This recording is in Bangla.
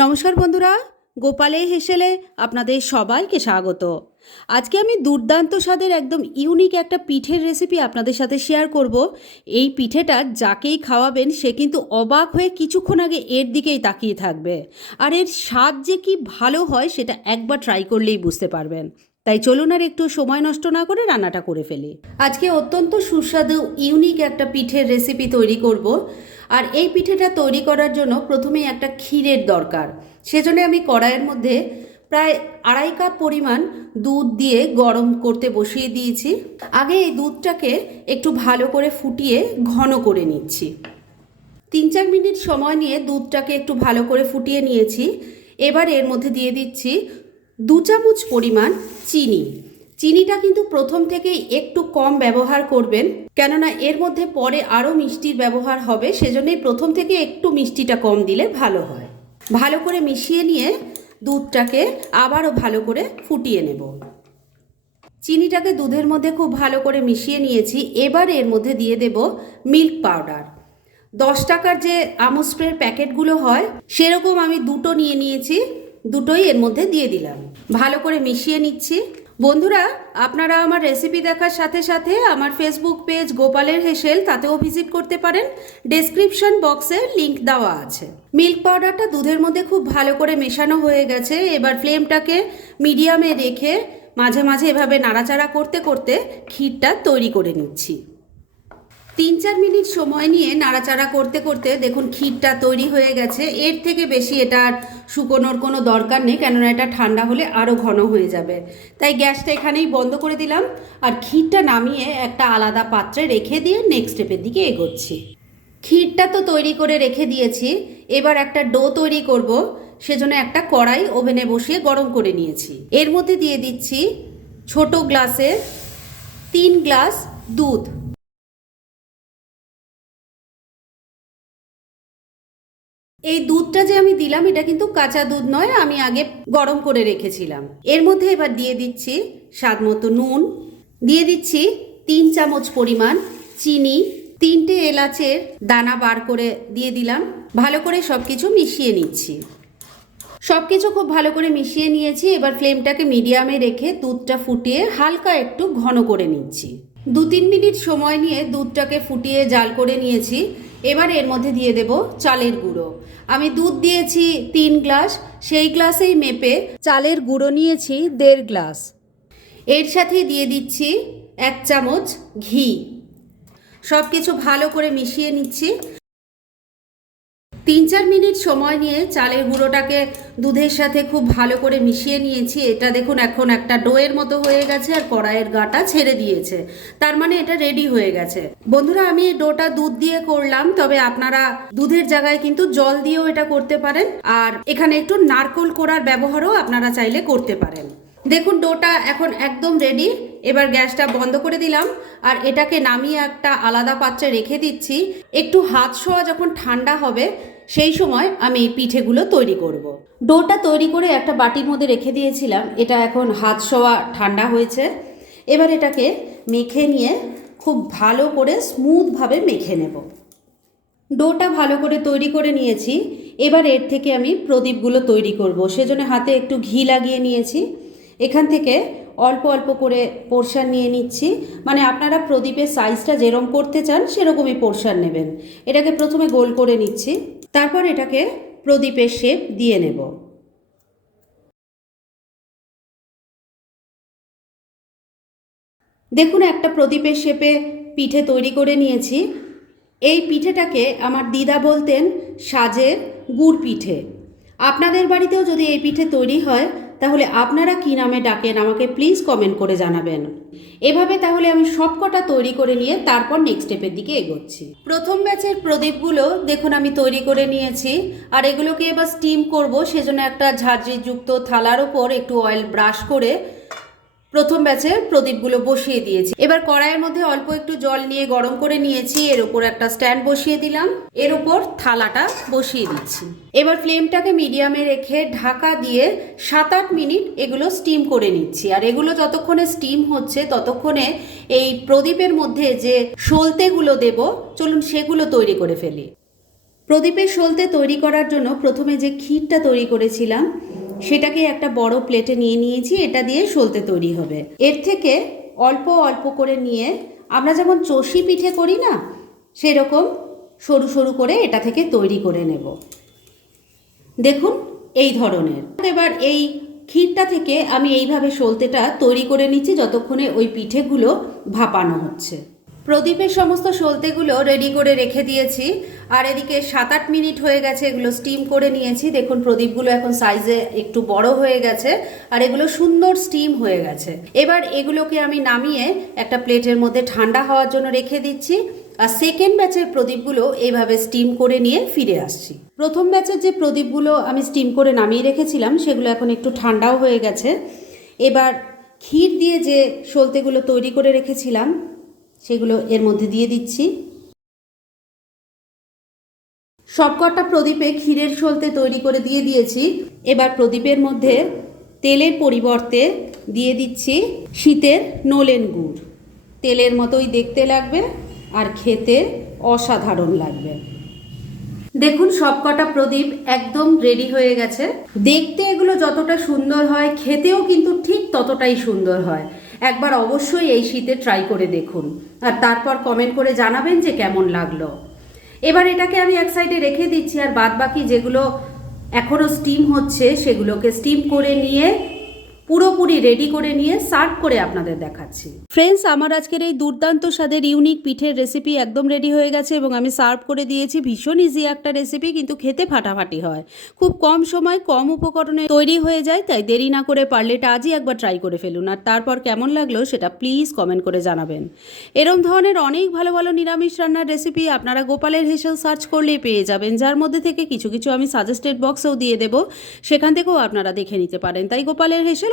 নমস্কার বন্ধুরা, গোপালে হেসেলে আপনাদের সবাইকে স্বাগত। আজকে আমি দুর্দান্ত স্বাদের একদম ইউনিক একটা পিঠের রেসিপি আপনাদের সাথে শেয়ার করব। এই পিঠেটা যাকেই খাওয়াবেন, সে কিন্তু অবাক হয়ে কিছুক্ষণ আগে এর দিকেই তাকিয়ে থাকবে। আর এর স্বাদ যে কি ভালো হয়, সেটা একবার ট্রাই করলেই বুঝতে পারবেন। তাই চলুন আর একটু সময় নষ্ট না করে রান্নাটা করে ফেলি। আজকে অত্যন্ত সুস্বাদু ইউনিক একটা পিঠের রেসিপি তৈরি করব। আর এই পিঠেটা তৈরি করার জন্য প্রথমেই একটা ক্ষীরের দরকার। সেজন্য আমি কড়াইয়ের মধ্যে প্রায় আড়াই কাপ পরিমাণ দুধ দিয়ে গরম করতে বসিয়ে দিয়েছি। আগে এই দুধটাকে একটু ভালো করে ফুটিয়ে ঘন করে নিচ্ছি। তিন চার মিনিট সময় নিয়ে দুধটাকে একটু ভালো করে ফুটিয়ে নিয়েছি। এবার এর মধ্যে দিয়ে দিচ্ছি দু চামচ পরিমাণ চিনি। চিনিটা কিন্তু প্রথম থেকেই একটু কম ব্যবহার করবেন, কেননা এর মধ্যে পরে আরও মিষ্টির ব্যবহার হবে, সেজন্যই প্রথম থেকে একটু মিষ্টিটা কম দিলে ভালো হয়। ভালো করে মিশিয়ে নিয়ে দুধটাকে আবারও ভালো করে ফুটিয়ে নেব। চিনিটাকে দুধের মধ্যে খুব ভালো করে মিশিয়ে নিয়েছি, এবার এর মধ্যে দিয়ে দেব মিল্ক পাউডার। দশ টাকার যে আমুল স্প্রের প্যাকেটগুলো হয়, সেরকম আমি দুটো নিয়ে নিয়েছি, দুটোই এর মধ্যে দিয়ে দিলাম। ভালো করে মিশিয়ে নিচ্ছি বন্ধুরা, আপনারা আমার রেসিপি দেখার সাথে সাথে আমার ফেসবুক পেজ গোপালের হেসেল তাতেও ভিজিট করতে পারেন। ডেসক্রিপশন বক্সে লিংক দেওয়া আছে। মিল্ক পাউডারটা দুধের মধ্যে খুব ভালো করে মেশানো হয়ে গেছে। এবার ফ্লেমটাকে মিডিয়ামে রেখে মাঝে মাঝে এভাবে নাড়াচাড়া করতে করতে ক্ষীরটা তৈরি করে নিচ্ছি। তিন চার মিনিট সময় নিয়ে নাড়াচাড়া করতে করতে দেখুন ক্ষীরটা তৈরি হয়ে গেছে। এর থেকে বেশি এটা আর শুকোনোর কোনো দরকার নেই, কেননা এটা ঠান্ডা হলে আরও ঘন হয়ে যাবে। তাই গ্যাসটা এখানেই বন্ধ করে দিলাম আর ক্ষীরটা নামিয়ে একটা আলাদা পাত্রে রেখে দিয়ে নেক্সট স্টেপের দিকে এগোচ্ছি। ক্ষীরটা তো তৈরি করে রেখে দিয়েছি, এবার একটা ডো তৈরি করব। সেজন্য একটা কড়াই ওভেনে বসিয়ে গরম করে নিয়েছি। এর মধ্যে দিয়ে দিচ্ছি ছোট গ্লাসে তিন গ্লাস দুধ। এই দুধটা যে আমি দিলাম, এটা কিন্তু কাঁচা দুধ নয়, আমি আগে গরম করে রেখেছিলাম। এর মধ্যে এবার দিয়ে দিচ্ছি স্বাদ মতো নুন, দিয়ে দিচ্ছি তিন চামচ পরিমাণ চিনি, তিনটে এলাচের দানা বার করে দিয়ে দিলাম, ভালো করে সব কিছু মিশিয়ে নিচ্ছি। সব কিছু খুব ভালো করে মিশিয়ে নিয়েছি, এবার ফ্লেমটাকে মিডিয়ামে রেখে দুধটা ফুটিয়ে হালকা একটু ঘন করে নিচ্ছি। দু তিন মিনিট সময় নিয়ে দুধটাকে ফুটিয়ে জাল করে নিয়েছি এবার এর মধ্যে দিয়ে দেব চালের গুঁড়ো। আমি দুধ দিয়েছি তিন গ্লাস, সেই গ্লাসেই মেপে চালের গুঁড়ো নিয়েছি দেড় গ্লাস। এর সাথেই দিয়ে দিচ্ছি এক চামচ ঘি। সব কিছু ভালো করে মিশিয়ে নিচ্ছি। তিন চার মিনিট সময় নিয়ে চালের গুঁড়োটাকে দুধের সাথে খুব ভালো করে মিশিয়ে নিয়েছি। এটা দেখুন, এখন একটা ডোয়ের মতো হয়ে গেছে আর কড়াইয়ের গাটা ছেড়ে দিয়েছে। তার মানে এটা রেডি হয়ে গেছে। বন্ধুরা, আমি ডোটা দুধ দিয়ে করলাম, তবে আপনারা দুধের জায়গায় কিন্তু জল দিয়েও এটা করতে পারেন। আর এখানে একটু নারকোল কোড়ার ব্যবহারও আপনারা চাইলে করতে পারেন। দেখুন, ডোটা এখন একদম রেডি। এবার গ্যাসটা বন্ধ করে দিলাম। আর এটাকে নামিয়ে একটা আলাদা পাত্রে রেখে দিচ্ছি। একটু হাত শোয়া যখন ঠান্ডা হবে সেই সময় আমি এই পিঠেগুলো তৈরি করব। ডোটা তৈরি করে একটা বাটির মধ্যে রেখে দিয়েছিলাম। এটা এখন হাত শোয়া ঠান্ডা হয়েছে। এবার এটাকে মেখে নিয়ে খুব ভালো করে স্মুথভাবে মেখে নেব। ডোটা ভালো করে তৈরি করে নিয়েছি। এবার এর থেকে আমি প্রদীপগুলো তৈরি করব। সেজন্য হাতে একটু ঘি লাগিয়ে নিয়েছি। এখান থেকে অল্প অল্প করে পোর্শান নিয়ে নিচ্ছি। মানে আপনারা প্রদীপের সাইজটা যেরকম করতে চান, সেরকমই পোর্শান নেবেন। এটাকে প্রথমে গোল করে নিচ্ছি। তারপর এটাকে প্রদীপের শেপ দিয়ে নেব। দেখুন একটা প্রদীপের শেপে পিঠে তৈরি করে নিয়েছি। এই পিঠেটাকে আমার দিদা বলতেন সাজের গুড় পিঠে। আপনাদের বাড়িতেও যদি এই পিঠে তৈরি হয় তাহলে আপনারা কী নামে ডাকেন আমাকে প্লিজ কমেন্ট করে জানাবেন। এভাবে তাহলে আমি সব কটা তৈরি করে নিয়ে তারপর নেক্সট স্টেপের দিকে এগোচ্ছি। প্রথম ব্যাচের প্রদীপগুলো দেখুন আমি তৈরি করে নিয়েছি, আর এগুলোকে এবার স্টিম করব, সেজন্য একটা ঝাঁঝরিযুক্ত থালার ওপর একটু অয়েল ব্রাশ করে প্রথম ব্যাচের প্রদীপগুলো বসিয়ে দিয়েছি। এবার কড়াইয়ের মধ্যে অল্প একটু জল নিয়ে গরম করে নিয়েছি। এর উপর একটা স্ট্যান্ড বসিয়ে দিলাম। এর উপর থালাটা বসিয়ে দিচ্ছি। এবার ফ্লেমটাকে মিডিয়ামে রেখে ঢাকা দিয়ে সাত আট মিনিট এগুলো স্টিম করে নিচ্ছি। আর এগুলো যতক্ষণে স্টিম হচ্ছে, ততক্ষণে এই প্রদীপের মধ্যে যে সলতেগুলো দেব, চলুন সেগুলো তৈরি করে ফেলি। প্রদীপের সলতে তৈরি করার জন্য প্রথমে যে ক্ষীরটা তৈরি করেছিলাম সেটাকে একটা বড় প্লেটে নিয়ে নিয়েছি, এটা দিয়ে সলতে তৈরি হবে। এর থেকে অল্প অল্প করে নিয়ে আমরা যেমন চষি পিঠে করি না, সেরকম সরু সরু করে এটা থেকে তৈরি করে নেব। দেখুন, এই ধরনের। এবার এই ক্ষীরটা থেকে আমি এইভাবে সলতেটা তৈরি করে নিচ্ছি যতক্ষণে ওই পিঠেগুলো ভাপানো হচ্ছে। প্রদীপের সমস্ত সলতেগুলো রেডি করে রেখে দিয়েছি। আর এদিকে সাত আট মিনিট হয়ে গেছে, এগুলো স্টিম করে নিয়েছি। দেখুন, প্রদীপগুলো এখন সাইজে একটু বড় হয়ে গেছে আর এগুলো সুন্দর স্টিম হয়ে গেছে। এবার এগুলোকে আমি নামিয়ে একটা প্লেটের মধ্যে ঠান্ডা হওয়ার জন্য রেখে দিচ্ছি আর সেকেন্ড ব্যাচের প্রদীপগুলো এইভাবে স্টিম করে নিয়ে ফিরে আসছি। প্রথম ব্যাচের যে প্রদীপগুলো আমি স্টিম করে নামিয়ে রেখেছিলাম, সেগুলো এখন একটু ঠান্ডাও হয়ে গেছে। এবার ক্ষীর দিয়ে যে সলতেগুলো তৈরি করে রেখেছিলাম, সেগুলো এর মধ্যে দিয়ে দিচ্ছি। সবকটা প্রদীপে ক্ষীরের সলতে তৈরি করে দিয়ে দিয়েছি। এবার প্রদীপের মধ্যে তেলের পরিবর্তে দিয়ে দিচ্ছি শীতের নলেন গুড়। তেলের মতোই দেখতে লাগবে আর খেতে অসাধারণ লাগবে। দেখুন, সবকটা প্রদীপ একদম রেডি হয়ে গেছে। দেখতে এগুলো যতটা সুন্দর হয়, খেতেও কিন্তু ঠিক ততটাই সুন্দর হয়। একবার অবশ্যই এই শীতে ট্রাই করে দেখুন। আর তারপর কমেন্ট করে জানাবেন যে কেমন লাগল। এবার এটাকে আমি এক সাইডে রেখে দিচ্ছি আর বাদ বাকি যেগুলো এখনও স্টিম হচ্ছে সেগুলোকে স্টিম করে নিয়ে পুরোপুরি রেডি করে নিয়ে সার্ভ করে আপনাদের দেখাচ্ছি। ফ্রেন্ডস আমার আজকের এই দুর্দান্ত স্বাদের ইউনিক পিঠের রেসিপি একদম রেডি হয়ে গেছে এবং আমি সার্ভ করে দিয়েছি। ভীষণ ইজি একটা রেসিপি কিন্তু খেতে ফাটাফাটি হয়। খুব কম সময়, কম উপকরণে তৈরি হয়ে যায়, তাই দেরি না করে পারলে এটা আজই একবার ট্রাই করে ফেলুন। আর তারপর কেমন লাগল সেটা প্লিজ কমেন্ট করে জানাবেন। এরম ধরনের অনেক ভালো ভালো নিরামিষ রান্নার রেসিপি আপনারা গোপালের হেসেল সার্চ করলেই পেয়ে যাবেন, যার মধ্যে থেকে কিছু কিছু আমি সাজেস্টেড বক্সেও দিয়ে দেব। সেখান থেকেও আপনারা দেখে নিতে পারেন। তাই গোপালের হেসেল